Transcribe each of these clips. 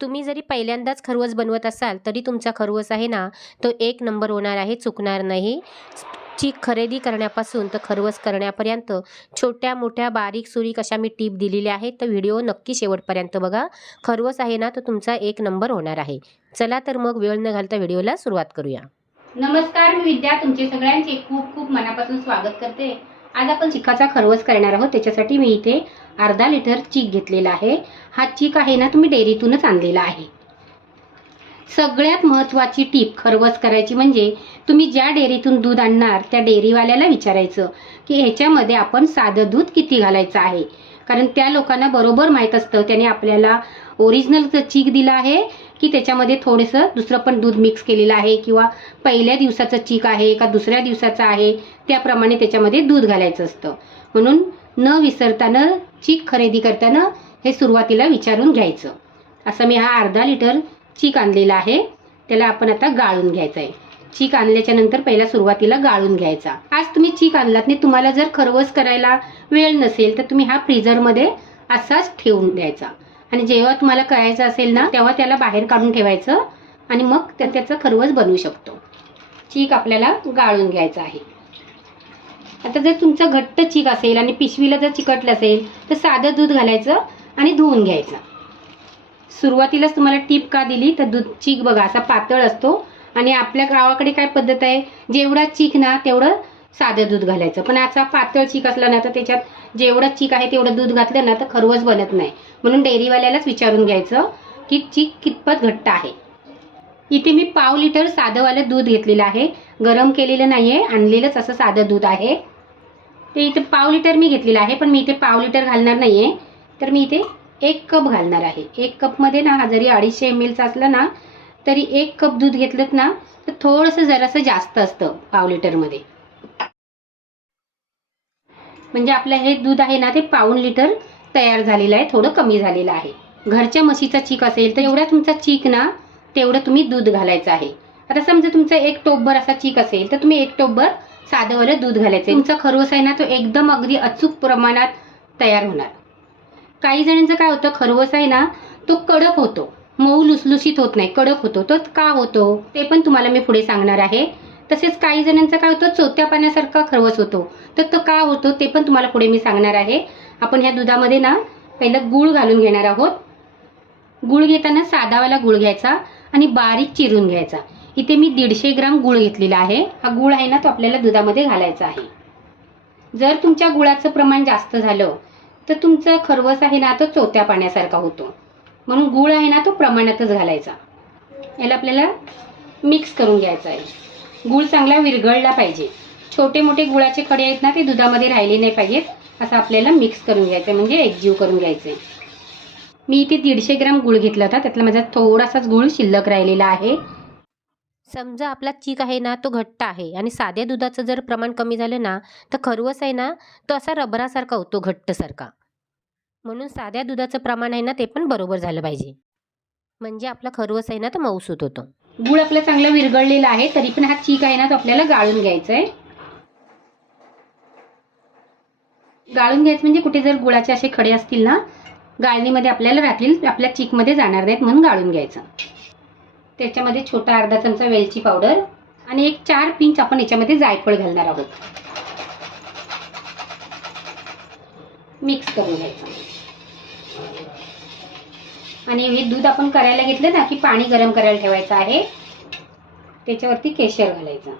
तुम्ही जरी पहिल्यांदाच खरवस बनवत असाल तरी तुमचा खरवस आहे ना तो एक नंबर होणार आहे चुकणार नाही. ची खरेदी करण्यापासून तर खरवस करण्यापर्यंत छोट्या मोठ्या बारीक सुरीक अशा मी टीप दिलेल्या आहेत तर व्हिडिओ नक्की शेवटपर्यंत बघा. खरवस आहे ना तो तुमचा एक नंबर होणार आहे. चला तर मग वेळ न घालता व्हिडिओला सुरुवात करूया. नमस्कार मी विद्या तुमचे सगळ्यांचे खूप खूप मनापासून स्वागत करते. आज आपण चिकाचा खरवस करणार आहोत. त्याच्यासाठी मी इथे अर्धा लिटर चीक घेतलेला आहे. हा चीक आहे ना तुम्ही डेअरीतूनच आणलेला आहे. सगळ्यात महत्त्वाची टीप खरवस करायची म्हणजे तुम्ही ज्या डेअरीतून दूध आणणार त्या डेअरीवाल्याला विचारायचं की ह्याच्यामध्ये आपण साधं दूध किती घालायचं आहे? कारण त्या लोकांना बरोबर माहीत असतं. त्याने आपल्याला ओरिजिनल चीक दिलं आहे. की त्याच्यामध्ये थोडंसं दुसरं पण दूध मिक्स केलेलं आहे किंवा पहिल्या दिवसाचं चीक आहे का दुसऱ्या दिवसाचं आहे त्याप्रमाणे त्याच्यामध्ये दूध घालायचं असतं. म्हणून न विसरताना चीक खरेदी करताना हे सुरुवातीला विचारून घ्यायचं. असं मी हा अर्धा लिटर चीक आणलेला आहे. त्याला आपण आता गाळून घ्यायचं आहे चीक आणल्याच्या नंतर पहिला सुरुवातीला गाळून घ्यायचा. आज तुम्ही चीक आणलात नाही तुम्हाला जर खरवस करायला वेळ नसेल तर तुम्ही हा फ्रीजरमध्ये असाच ठेवून द्यायचा. आणि जेव्हा तुम्हाला करायचं असेल ना तेव्हा त्याला बाहेर काढून ठेवायचं आणि मग त्याचा त्याचं खरवस बनवू शकतो. चीक आपल्याला गाळून घ्यायचा आहे. आता जर तुमचं घट्ट चीक असेल आणि पिशवीला जर चिकटलं असेल तर साधं दूध घालायचं आणि धुवून घ्यायचं. सुरुवातीलाच तुम्हाला टीप का दिली तर दूध चीक बघा असा पातळ असतो. आणि आपल्या गावाकडे काय पद्धत आहे? जेवढा चीक ना तेवढं साधं दूध घालायचं. पण असा पातळ चीक असला ना तर त्याच्यात जेवढं चीक आहे तेवढं दूध घातलं ना तर खरवस बनत नाही. म्हणून डेअरीवाल्यालाच विचारून घ्यायचं की चीक कितपत घट्ट आहे. इथे मी पाव लिटर साधंवालं दूध घेतलेलं आहे. गरम केलेलं नाही आहे आणलेलंच असं साधं दूध आहे. ते इथे पाव लिटर मी घेतलेलं आहे पण मी इथे पाव लिटर घालणार नाही आहे तर मी इथे एक कप घालणार आहे. एक कपमध्ये ना हा जरी अडीचशे एम एलचा असला ना तरी एक कप दूध घेतलं ना तर थोडंसं जरासं जास्त असतं पाव लिटरमध्ये. म्हणजे आपलं हे दूध आहे ना ते पाऊन लिटर तयार झालेलं आहे थोडं कमी झालेलं आहे. घरच्या म्हशीचा चीक असेल तर एवढा तुमचा चीक ना तेवढं तुम्ही दूध घालायचं आहे. आता समजा तुमचा एक टोपभर असा चीक असेल तर तुम्ही एक टोपभर साधंवालं दूध घालायचं तुमचा खरवस आहे ना तो एकदम अगदी अचूक प्रमाणात तयार होणार. काही जणांचं काय होतं खरवस आहे ना तो कडक होतो. मऊ लुसलुशीत होत नाही कडक होतो. तो का होतो ते पण तुम्हाला मी पुढे सांगणार आहे. तसेच काही जणांचा काय होतं चोथ्या पाण्यासारखा खरवस होतो. तर तो का होतो ते पण तुम्हाला पुढे मी सांगणार आहे. आपण ह्या दुधामध्ये ना पहिलं गूळ घालून घेणार आहोत. गूळ घेताना साधावाला गूळ घ्यायचा आणि बारीक चिरून घ्यायचा. इथे मी दीडशे ग्राम गूळ घेतलेला आहे. हा गूळ आहे ना तो आपल्याला दुधामध्ये घालायचा आहे. जर तुमच्या गुळाचं प्रमाण जास्त झालं तर तुमचा खरवस आहे ना तो चोथ्या पाण्यासारखा होतो. म्हणून गूळ आहे ना तो प्रमाणातच घालायचा. याला आपल्याला मिक्स करून घ्यायचा आहे. गूळ चांगला विरघळला पाहिजे. छोटे मोठे गुळाचे कडे आहेत ना ते दुधामध्ये राहिले नाही पाहिजेत. असं आपल्याला मिक्स करून घ्यायचं म्हणजे एकजीव करून घ्यायचं मी इथे दीडशे ग्राम गुळ घेतला होता त्यातला माझा थोडासाच गुळ शिल्लक राहिलेला आहे. समजा आपला चीक आहे ना तो घट्ट आहे आणि साध्या दुधाचं जर प्रमाण कमी झालं ना तर खरवस आहे ना तो असा रबरासारखा होतो घट्टसारखा म्हणून साध्या दुधाचं प्रमाण आहे ना ते पण बरोबर झालं पाहिजे. म्हणजे आपला खरवस आहे ना तो मऊसूत होतो. गूळ आपला चांगला विरघळलेला आहे तरी पण हा चीक आहे ना तो आपल्याला गाळून घ्यायचा आहे गाळून घ्यायचं म्हणजे कुठे जर गुळाचे असे खडे असतील ना गाळणीमध्ये आपल्याला राहतील आपल्या चीकमध्ये जाणार नाहीत म्हणून गाळून घ्यायचं. त्याच्यामध्ये छोटा अर्धा चमचा वेलची पावडर आणि एक चार पिंच आपण याच्यामध्ये जायफळ घालणार आहोत. मिक्स करून घ्यायचं. आणि हे दूध आपण करायला घेतलं ना की पाणी गरम करायला ठेवायचं आहे. त्याच्यावरती केशर घालायचं.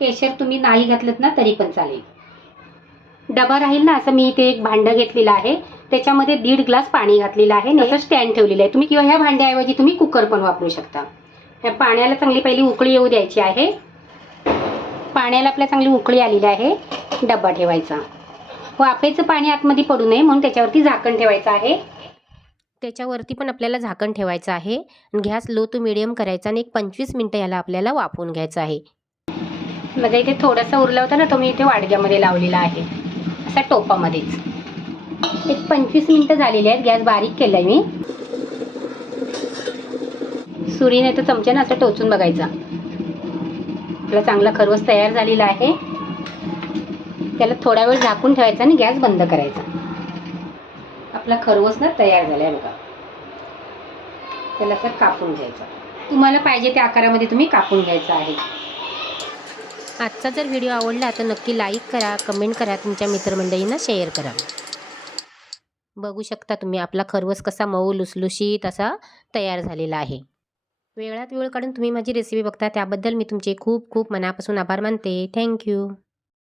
केशर तुम्ही नाही घातलं ना तरी पण चालेल. डबा राहील ना असं मी इथे एक भांडं घेतलेलं आहे. त्याच्यामध्ये दीड ग्लास पाणी घातलेलं आहे. नंतर स्टँड ठेवलेलं आहे. तुम्ही किंवा ह्या भांड्याऐवजी तुम्ही कुकर पण वापरू शकता. ह्या पाण्याला चांगली पहिली उकळी येऊ द्यायची आहे. पाण्याला आपल्या चांगली उकळी आलेली आहे. डब्बा ठेवायचा. वाफेचं पाणी आतमध्ये पडू नये म्हणून त्याच्यावरती झाकण ठेवायचं आहे. त्याच्यावरती पण आपल्याला झाकण ठेवायचं आहे. आणि गॅस लो टू मिडियम करायचा आणि एक पंचवीस मिनटं याला आपल्याला वाफवून घ्यायचं आहे. माझा इथे थोडासा उरला होता ना तो मी इथे वाडग्यामध्ये लावलेला आहे. असा टोपामध्येच. एक पंचवीस मिनटं झालेली आहेत गॅस बारीक केलाय मी. सुरीने तर चमच्यानं असं टोचून बघायचा. आपला चांगला खरवस तयार झालेला आहे. त्याला थोडा वेळ झाकून ठेवायचा आणि गॅस बंद करायचा. आपला खरवस ना तयार झाला आहे बघा. त्याला असं कापून घ्यायचं. तुम्हाला पाहिजे त्या आकारामध्ये तुम्ही कापून घ्यायचं आहे. आजचा जर व्हिडिओ आवडला तर नक्की लाईक करा कमेंट करा तुमच्या मित्रमंडळींना शेअर करा. बघू शकता तुम्ही आपला खरवस कसा मऊ लुसलुशीत असा तयार झालेला आहे. वेळात वेळ काढून तुम्ही माझी रेसिपी बघता त्याबद्दल मी तुमचे खूप खूप मनापासून आभार मानते. थँक्यू